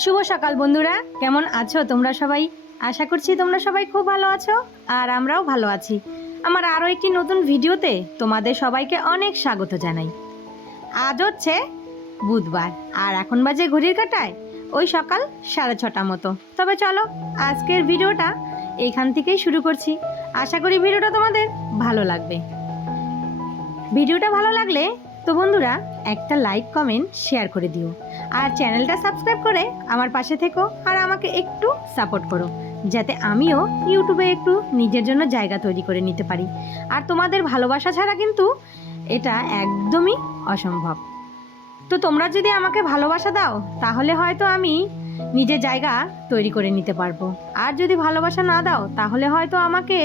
শুভ সকাল বন্ধুরা, কেমন আছো তোমরা সবাই? আশা করছি তোমরা সবাই খুব ভালো আছো আর আমরাও ভালো আছি। আমার আরও একটি নতুন ভিডিওতে তোমাদের সবাইকে অনেক স্বাগত জানাই। আজ হচ্ছে বুধবার আর এখন বাজে ঘড়ির কাঁটায় ওই সকাল 6:30 মতো। তবে চলো আজকের ভিডিওটা এইখান থেকেই শুরু করছি। আশা করি ভিডিওটা তোমাদের ভালো লাগবে। ভিডিওটা ভালো লাগলে তো বন্ধুরা একটা লাইক কমেন্ট শেয়ার করে দিও আর চ্যানেলটা সাবস্ক্রাইব করে আমার পাশে থেকো আর আমাকে একটু সাপোর্ট করো, যাতে আমিও ইউটিউবে একটু নিজের জন্য জায়গা তৈরি করে নিতে পারি। আর তোমাদের ভালোবাসা ছাড়া কিন্তু এটা একদমই অসম্ভব। তো তোমরা যদি আমাকে ভালোবাসা দাও তাহলে হয়তো আমি নিজের জায়গা তৈরি করে নিতে পারবো, আর যদি ভালোবাসা না দাও তাহলে হয়তো আমাকে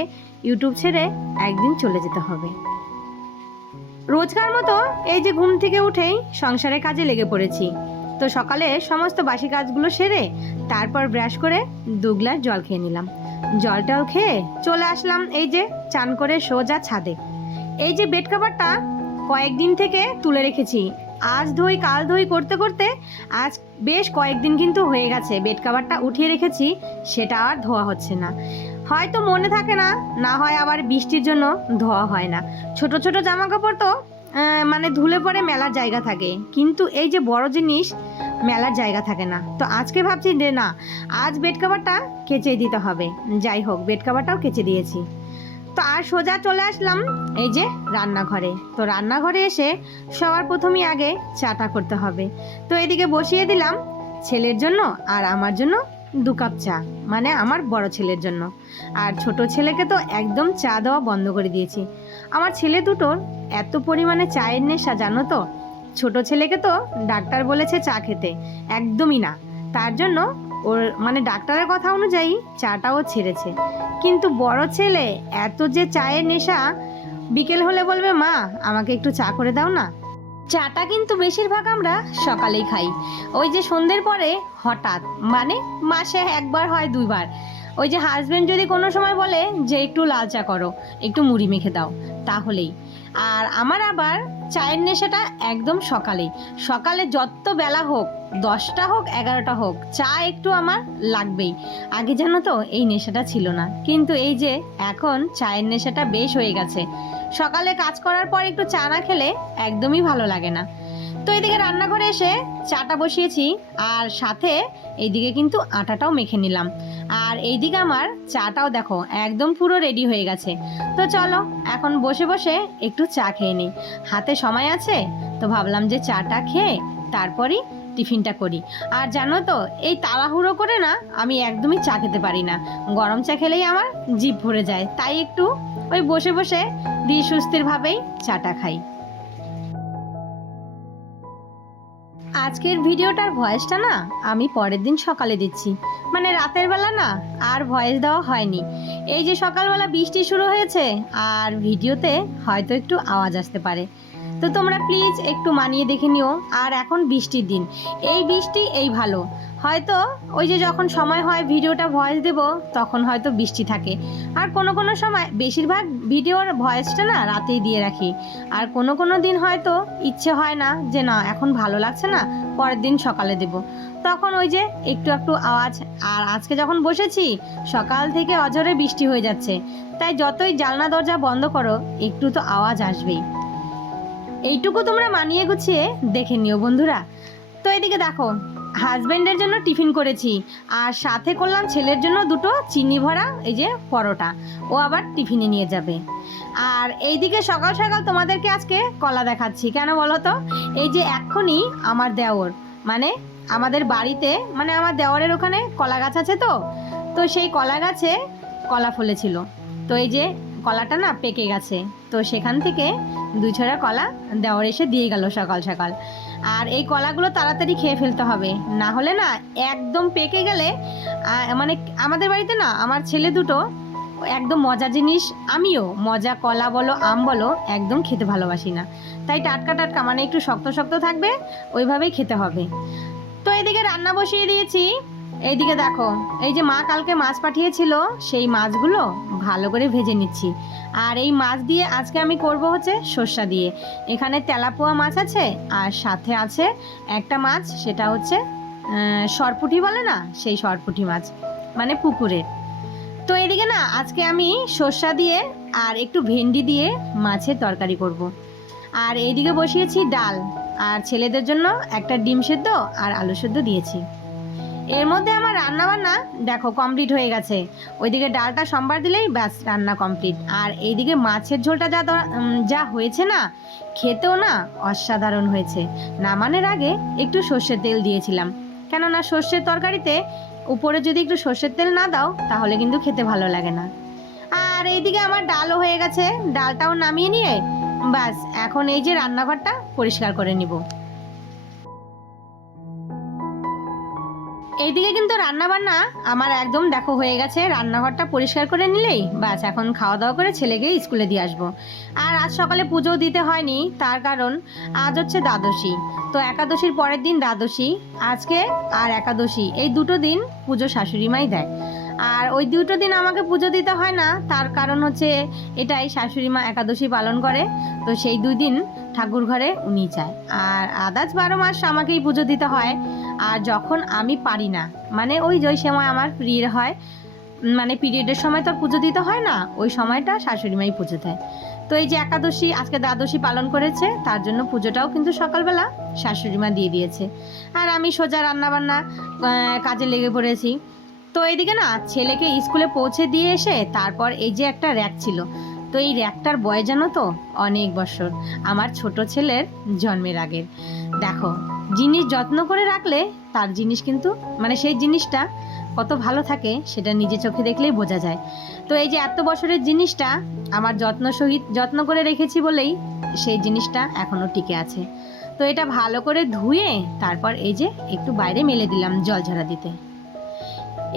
ইউটিউব ছেড়ে একদিন চলে যেতে হবে। রোজকার মতো এই যে ঘুম থেকে উঠেই সংসারের কাজে লেগে পড়েছি। তো সকালে সমস্ত বাসি কাজগুলো সেরে তারপর ব্রাশ করে 2 গ্লাস জল খেয়ে নিলাম। জলটাও খেয়ে চলে আসলাম এই যে চান করে সোজা ছাদে। এই যে বেড কভারটা কয়েকদিন থেকে তুলে রেখেছি, আজ ধুই কাল ধুই করতে করতে আজ বেশ কয়েকদিন কিন্তু হয়ে গেছে বেড কভারটা উঠিয়ে রেখেছি, সেটা আর ধোয়া হচ্ছে না। হয়তো মনে থাকে না, না হয় আবার বৃষ্টির জন্য ধোয়া হয় না। ছোট ছোট জামা কাপড় তো মানে ধুলে পরে মেলার জায়গা থাকে, কিন্তু এই যে বড় জিনিস মেলার জায়গা থাকে না। তো আজকে ভাবছি যে না, আজ বেড কভারটা কেচে দিতে হবে। যাই হোক, বেড কভারটাও কেচে দিয়েছি। তো আর সোজা চলে আসলাম এই যে রান্নাঘরে। তো রান্নাঘরে এসে সবার প্রথমেই আগে চাটা করতে হবে। তো এদিকে বসিয়ে দিলাম ছেলের জন্য আর আমার জন্য 2 কাপ চা, মানে আমার বড় ছেলের জন্য। আর ছোট ছেলেকে তো একদম চা দেওয়া বন্ধ করে দিয়েছি। আমার ছেলে দুটোর এত পরিমাণে চায়ের নেশা জানো তো। ছোট ছেলেকে তো ডাক্তার বলেছে চা খেতে একদমই না, তার জন্য ওর মানে ডাক্তারের কথা অনুযায়ী চাটাও ছেড়েছে। কিন্তু বড় ছেলে এত যে চায়ের নেশা, বিকেল হলে বলবে মা আমাকে একটু চা করে দাও না। চাটা কিন্তু বেশিরভাগ আমরা সকালেই খাই, ওই যে সন্ধ্যের পরে হঠাৎ, মানে মাসে 1বার হয় 2বার। ওই যে হাজবেন্ড যদি কোনো সময় বলে যে একটু লাল চা করো, একটু মুড়ি মেখে দাও, তাহলেই। আর আমার আবার চায়ের নেশাটা একদম সকালেই। সকালে যত বেলা হোক, 10টা হোক 11টা হোক, চা একটু আমার লাগবেই। আগে জানো তো এই নেশাটা ছিল না, কিন্তু এই যে এখন চায়ের নেশাটা বেশ হয়ে গেছে। সকালে কাজ করার পর একটু চা না খেলে একদমই ভালো লাগে না। তো এইদিকে রান্নাঘরে এসে চাটা বসিয়েছি আর সাথে এইদিকে কিন্তু আটাটাও মেখে নিলাম। আর এইদিকে আমার চাটাও দেখো একদম পুরো রেডি হয়ে গেছে। তো চলো এখন বসে বসে একটু চা খেয়ে নিই, হাতে সময় আছে। তো ভাবলাম যে চাটা খেয়ে তারপরই টিফিনটা করি। আর জানো তো এই তাড়াহুড়ো করে না আমি একদমই চা খেতে পারি না, গরম চা খেলেই আমার জিভ ভরে যায়। তাই একটু ওই বসে বসে ধীর সুস্থিরভাবেই চাটা খাই। আজকের ভিডিওটার ভয়েসটা না আমি পরের দিন সকালে দিচ্ছি, মানে রাতের বেলা না আর ভয়েস দেওয়া হয়নি। এই যে সকালবেলা বৃষ্টি শুরু হয়েছে আর ভিডিওতে হয়তো একটু আওয়াজ আসতে পারে, তো তোমরা প্লিজ একটু মানিয়ে দেখে নিও। আর এখন বৃষ্টির দিন, এই বৃষ্টি এই ভালো। হয়তো ওই যে যখন সময় হয় ভিডিওটা ভয়েস দেব তখন হয়তো বৃষ্টি থাকে, আর কোনো কোনো সময় বেশিরভাগ ভিডিওর ভয়েসটা না রাতেই দিয়ে রাখি। আর কোনো কোনো দিন হয়তো ইচ্ছে হয় না যে না এখন ভালো লাগছে না, পরের দিন সকালে দেব, তখন ওই যে একটু একটু আওয়াজ। আর আজকে যখন বসেছি সকাল থেকে অঝরে বৃষ্টি হয়ে যাচ্ছে, তাই যতই জানলা দরজা বন্ধ করো একটু তো আওয়াজ আসবেই। এইটুকু তোমরা মানিয়ে গুছিয়ে দেখে নিও বন্ধুরা। তো এদিকে দেখো হাজবেন্ডের জন্য টিফিন করেছি আর সাথে করলাম ছেলের জন্য 2টো চিনি ভরা এই যে পরোটা, ও আবার টিফিনে নিয়ে যাবে। আর এইদিকে সকাল সকাল তোমাদেরকে আজকে কলা দেখাচ্ছি, কেন বলো তো? এই যে এক্ষুনি আমার দেওর, মানে আমাদের বাড়িতে, মানে আমার দেওরের ওখানে কলা গাছ আছে, তো তো সেই কলা গাছে কলা ফলেছিল। তো এই যে কলাটা না পেকে গেছে, তো সেখান থেকে 2 ছড়া কলা দেওর এসে দিয়ে গেল সকাল সকাল। আর এই কলাগুলো তাড়াতাড়ি খেয়ে ফেলতে হবে, না হলে না একদম পেকে গেলে মানে আমাদের বাড়িতে না আমার ছেলে দুটো একদম মজা জিনিস, আমিও মজা কলা বলো আম বলো একদম খেতে ভালোবাসি না, তাই টাটকা টাটকা মানে একটু শক্ত শক্ত থাকবে ওইভাবেই খেতে হবে। তো এদিকে রান্না বসিয়ে দিয়েছি। এইদিকে দেখো এই যে মা কালকে মাছ পাঠিয়েছিল, সেই মাছগুলো ভালো করে ভেজে নিচ্ছি। আর এই মাছ দিয়ে আজকে আমি করব হচ্ছে সর্ষা দিয়ে। এখানে তেলাপোয়া মাছ আছে আর সাথে আছে একটা মাছ, সেটা হচ্ছে সরপুঁটি বলে না, সেই সরপুঁটি মাছ, মানে পুকুরের। তো এদিকে না আজকে আমি সর্ষা দিয়ে আর একটু ভেন্ডি দিয়ে মাছের তরকারি করব। আর এইদিকে বসিয়েছি ডাল, আর ছেলেদের জন্য একটা ডিম সেদ্ধ আর আলু সেদ্ধ দিয়েছি। এর মধ্যে আমার রান্না বান্না দেখো কমপ্লিট হয়ে গেছে। ওইদিকে ডালটা সম্বার দিলেই ব্যাস রান্না কমপ্লিট। আর এইদিকে মাছের ঝোলটা যা হয়েছে না, খেতেও না অসাধারণ হয়েছে। নামানোর আগে একটু সর্ষের তেল দিয়েছিলাম, কেননা সর্ষের তরকারিতে উপরে যদি একটু সর্ষের তেল না দাও তাহলে কিন্তু খেতে ভালো লাগে না। আর এইদিকে আমার ডালও হয়ে গেছে, ডালটাও নামিয়ে নিয়ে ব্যাস এখন এই যে রান্নাঘরটা পরিষ্কার করে নিব। এইদিকে কিন্তু রান্না বান্না আমার একদম দেখো হয়ে গেছে। রান্নাঘরটা পরিষ্কার করে নিলেই ব্যাস এখন খাওয়া দাওয়া করে ছেলেকে স্কুলে দিয়ে আসবো। আর আজ সকালে পুজো দিতে হয়নি, তার কারণ আজ হচ্ছে দ্বাদশী। তো একাদশীর পরের দিন দ্বাদশী, আজকে আর একাদশী, এই দুটো দিন পুজো শাশুড়ি মাই দেয়। আর ওই দুটো দিন আমাকে পুজো দিতে হয় না, তার কারণ হচ্ছে এটাই, শাশুড়ি মা একাদশী পালন করে, তো সেই 2 দিন ঠাকুর ঘরে উনি যায়। আর আদার্স 12 মাস আমাকেই পুজো দিতে হয়। আর যখন আমি পারি না, মানে ওই যে সময় আমার পিরিয়ড হয়, মানে পিরিয়ডের সময় তো পুজো দিতে হয় না, ওই সময়টা শাশুড়ি মাই পুজো দেয়। তো এই যে একাদশী, আজকে দ্বাদশী পালন করেছে, তার জন্য পুজোটাও কিন্তু সকালবেলা শাশুড়ি মা দিয়ে দিয়েছে। আর আমি সোজা রান্নাবান্না কাজে লেগে পড়েছি। তো এইদিকে না ছেলেকে স্কুলে পৌঁছে দিয়ে এসে তারপর এই যে একটা র্যাক ছিল, তো এই র্যাকটার বয়স জানো তো অনেক বছর, আমার ছোট ছেলের জন্মের আগের। দেখো জিনিস যত্ন করে রাখলে তার জিনিস কিন্তু, মানে সেই জিনিসটা কত ভালো থাকে সেটা নিজে চোখে দেখলেই বোঝা যায়। তো এই যে এত বছরের জিনিসটা আমার যত্ন করে রেখেছি বলেই সেই জিনিসটা এখনো টিকে আছে। তো এটা ভালো করে ধুয়ে তারপর এই যে একটু বাইরে মেলে দিলাম জল ঝরা দিতে।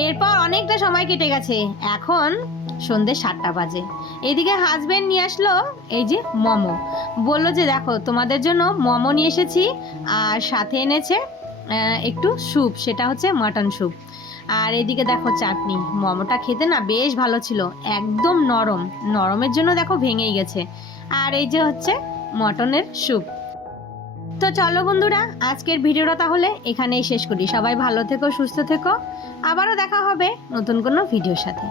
এরপর অনেকটা সময় কেটে গেছে, এখন সন্ধ্যে 7টা বাজে। এদিকে হাজবেন্ড নিয়ে আসলো এই যে মোমো, বললো যে দেখো তোমাদের জন্য মোমো নিয়ে এসেছি, আর সাথে এনেছে একটু স্যুপ, সেটা হচ্ছে মাটন স্যুপ। আর এদিকে দেখো চাটনি। মোমোটা খেতে না বেশ ভালো ছিল, একদম নরম, নরমের জন্য দেখো ভেঙেই গেছে। আর এই যে হচ্ছে মটনের স্যুপ। তো চলো বন্ধুরা, আজকের ভিডিওটা তাহলে এখানেই শেষ করি। সবাই ভালো থেকো, সুস্থ থেকো, আবারও দেখা হবে নতুন কোনো ভিডিওর সাথে।